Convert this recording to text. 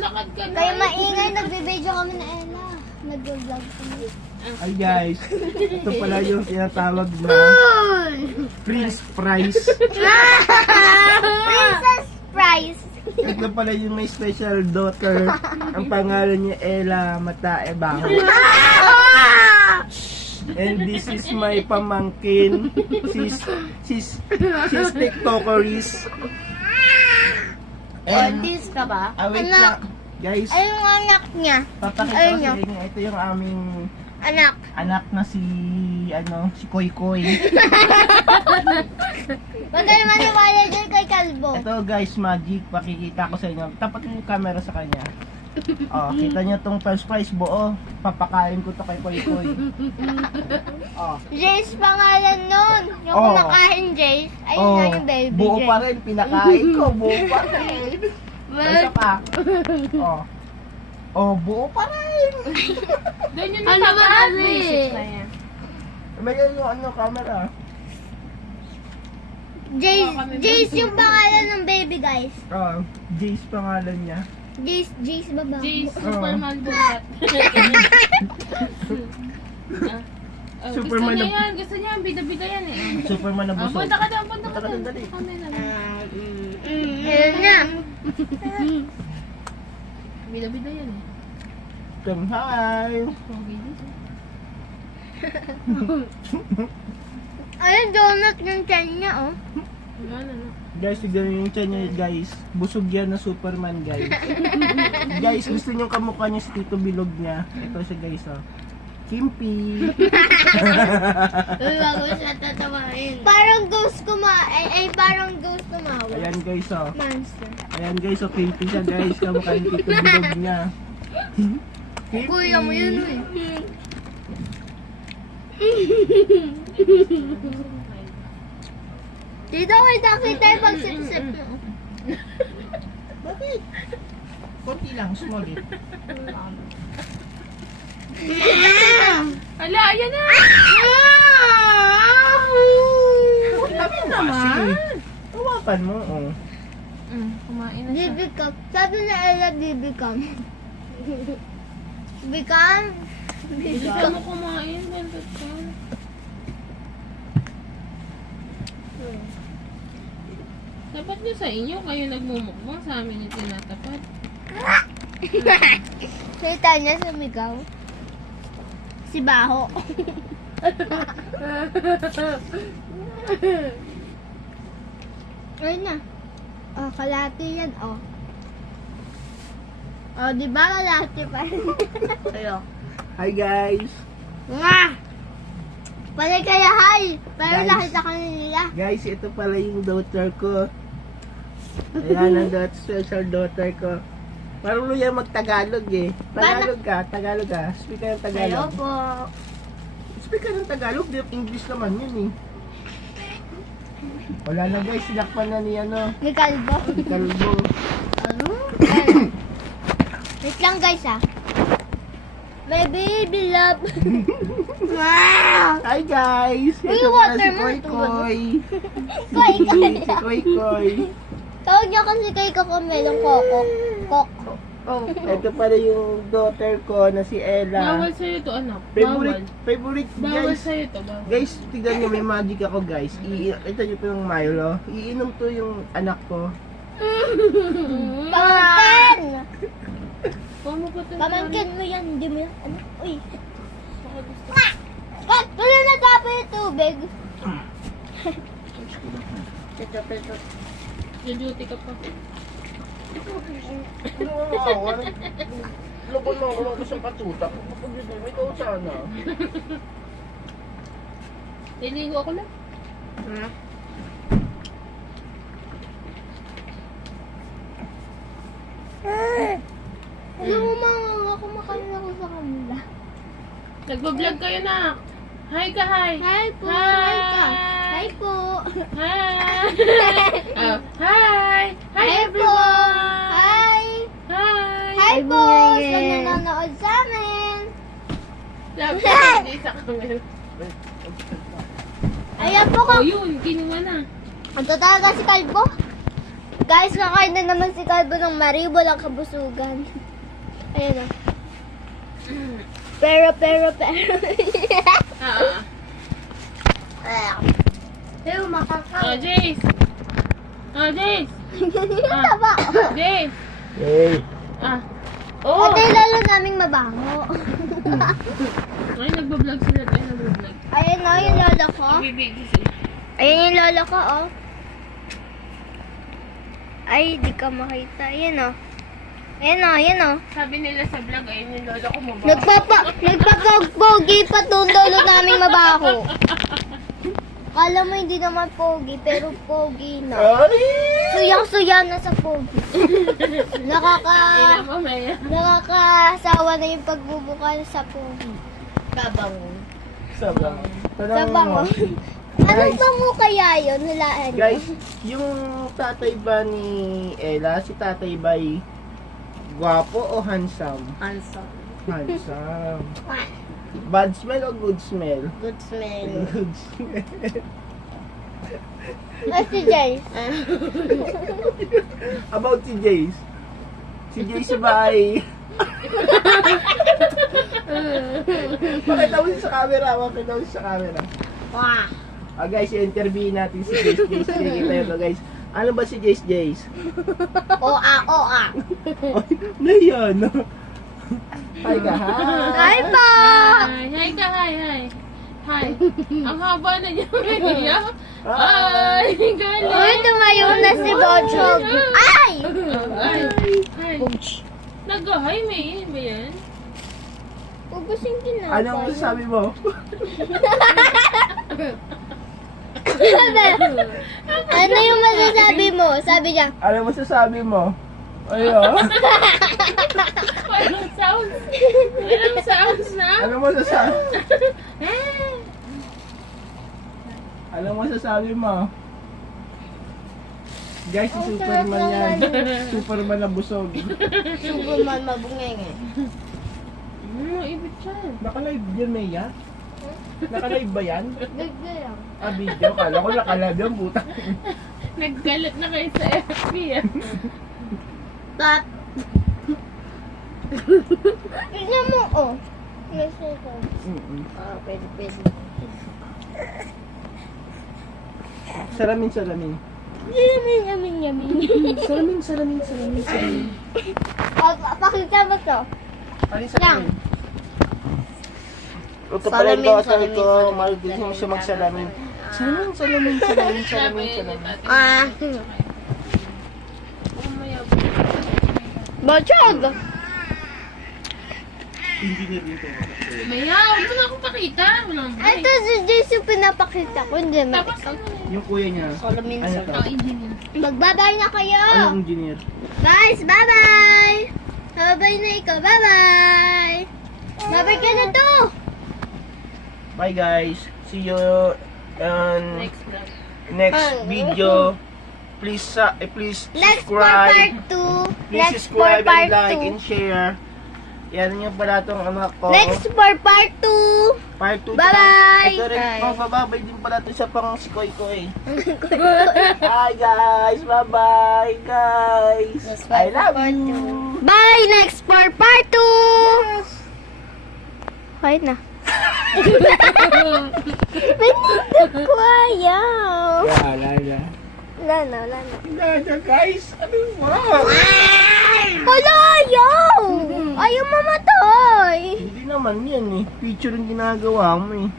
maglakad ka na. Kaya maingay, nagbibideo kami na Ella. Nag-vlog kami. Ay guys, ito pala yung tinatawag na Prince Prize. Princess Prize. Ito pala yung may special daughter. Ang pangalan niya Ella Mataebang. And this is my pamangkin. She's TikTokeries. And Artist ka ba? wait Anak. lang. Guys, Ay, yung anak niya. papakita ko Ayun sa niya. inyo. Ito yung aming Anak. anak na si Koy Koy. Huwag kayo maniwala dyan kay Kalbo. Ito guys, magic. Pakikita ko sa inyo. Tapat yung camera sa kanya. Oh, kita nyo tong first prize buo. Papakain ko to kay Koy Koy. Oh. Jace pangalan nun. Yung Oh. kumakain Jace. Ayun nga yung baby buo Jace. pa rin. Pinakain ko. Buo pa rin. Isa pa. Oh. Oh, buo pa rin. Doon yung Ano ba kasi? May yung camera. Jace yung pangalan ng baby guys. Oh, Jace pangalan niya. Jace baba. Jace, Superman buhat. Superman gusto niya na- yan, gusto niya yan, bida-bida yan eh. Superman na busog. Punta ka doon, punta ka Punta ka doon. doon, dali. Camera. Ayun na. Bida-bida yan eh. Come hi. Pogi dito. Ayun, donut yung tiyan niya oh. Ano. Guys, tignan nyo yung tiyan niya, guys. Busog yan na Superman, guys. Guys, gusto nyo kamukha niya si Tito Bilog niya. Ito siya, guys, oh. Kimpi. Bago siya tatawain. Parang ghost kumain. Parang ghost tumawa. Ayan, guys, oh. Monster. Ayan, guys, oh. Kimpi siya, guys. Kamukha ni Tito Bilog niya. Kimpi. Kuya mo yun eh. Dito ko nakita yung pagsip-sip mo. Bakit? Konti lang, small it. Ala, ayan na! Sabi naman. Tawakan mo, oh. Kumain na siya. Bibigam. Sabi na Ella, bibigam. Bigam? Gusto mo kumain, bandot ka. Dapat nyo sa inyo, kayo nagmumukbang, sa amin yung tinatapat. Kita niya sumigaw. Si Baho. Ayun na. Oh, kalati yan, oh. Oh, di ba kalati pa rin? Ayo. Hi, guys. Nga! Palay kaya hi! Pero Guys. nakita ka nila. Guys, ito pala yung daughter ko. Ayan ang special daughter ko. Marunong yan mag-Tagalog eh. Tagalog ka. Speak ka ng Hello Tagalog. po. Speak ka ng Tagalog, di English naman yun eh. Wala na guys, sinakpan na ni May kalbo. ni Kalbo. Ano? Wait lang guys ah. My baby love. Wow! Hi guys! Uy, Ito pala si water mo, Koy Koy. Koy Koy. Si Koy Koy. Tawag niya kasi kay Kakamel ang Coco. Coco. Oh, ito pala yung daughter ko na si Ella. Bawal sa'yo to, anak. Favorite Bawal guys. sa'yo to, bawal. Guys, tignan nyo, may magic ako guys. Ito nyo po yung Milo. Iinom to yung anak ko. Pamangkin! Pamangkin. Pamangkin mo yan. Hindi mo yan. Ano? Uy. Kat! Tuloy na tapos yung tubig. Duty ka pa. Lubon mo ako sa patuta. Pag-ibig ko sana. Niligo ako lang. Alam mo mga kumakain ako sa kanila. Nagbablog kayo na. Hi ka, hi. Hi po. Hi ka. Hi po. Hi. Oh, hi. Hi Hi po. everyone. Hi. Hi. Hi po. Sa nanonood sa amin. Sabi ko, hindi sa camera. Ayan po Oh, yun. Kinuha na. Ang talaga si Kalbo. Guys, nakain na naman si Calvo ng Marie. Walang kabusugan. Ayan o. Pero. Pero Oh, makakain. Jace! Oh, Jace! Taba. Jace! Hey. Oh! Ate, lalo naming mabango. Ay, nagbablog sila. Ay, nagbablog. Ayan o, yung lolo ko. Bibigyan sila. Ayan yung lolo ko, oh. Ay, di ka makita. Ayan o. Ayan o. Sabi nila sa vlog, ayun yung lolo ko mababa. Nagpapag-pogi pa itong lolo naming mabaho. Kala mo hindi naman pogi, pero pogi na. Ay! Suyang-suya na sa pogi. Ilang mamaya. Nakakasawa na yung pagbubukal sa pogi. Babango. Sabang. Sabango. Anong bango kaya yun? Hulaan nyo. Guys, yung tatay ba ni Ella, si tatay ba ay gwapo o handsome? Handsome. Handsome. Bad smell o good smell? Good smell. Good smell. At si Jay. About si Jace. Si Jace ba ay... Pakita mo siya sa camera. Pakita mo siya sa camera. Wah. Guys, i-interview natin si Jace. Jace, kikita ito guys. Ano ba si Jace, Jace? Oa. Ay, nahiyan. Hi ka, hi. Hi po! Hi ka, hi. Hi. Ang haba na niya, Maria. Ay, galing. Uy, tumayo na si Bochog. Ay! Hi. Nag-hi, May. Ba yan? Ubusin din na. Anong masasabi mo? Ano yung masasabi mo? Sabi niya. Ano masasabi mo? Ayo. Walang sounds. Walang sounds na. Ano masasabi? Ano masasabi mo? Guys, si Superman yan. Superman na busog. Superman mabungeng eh. Ibig siya. Naka-live yan, Maya? Naka-live ba yan? Gagda lang. Video. Kala ko naka-live yan, puta. Naggalat na kayo sa FB ah. Tap. Tignan mo, oh. Yes, pwede. Salamin. Yamin. Salamin. Pakita mo to. Ano yung salamin? Ito pala yung daughter ko. Maligid mo siya magsalamin. Salamin. Bochog! Maya, huwag mo na akong pakita. Walang break. Ito si Jace yung pinapakita ko. Hindi, Tapos ano yun? Yung kuya niya. Salamin. Ano to? Oh, engineer. Magbabay na kayo! Anong engineer? Guys, bye-bye! Bye-bye na ikaw, bye-bye! Bye-bye ka na to! Bye guys. See you on Next vlog. next video. Please Next for subscribe. part 2. Please Next for subscribe part and like 2. and share. Yan yung pala itong anak ko. Next for part 2. Part 2. Bye-bye. Ito rin, bababay din pala ito siya pang si Koy Koy. Hi guys. Bye-bye guys. I love you. Bye! Next for part 2. Okay na. Benito ko ayaw. Wala na. Nada guys. Ano mo? Hala, ayaw! Ayaw mamatay! Hindi naman yan eh. Picture yung ginagawa mo eh.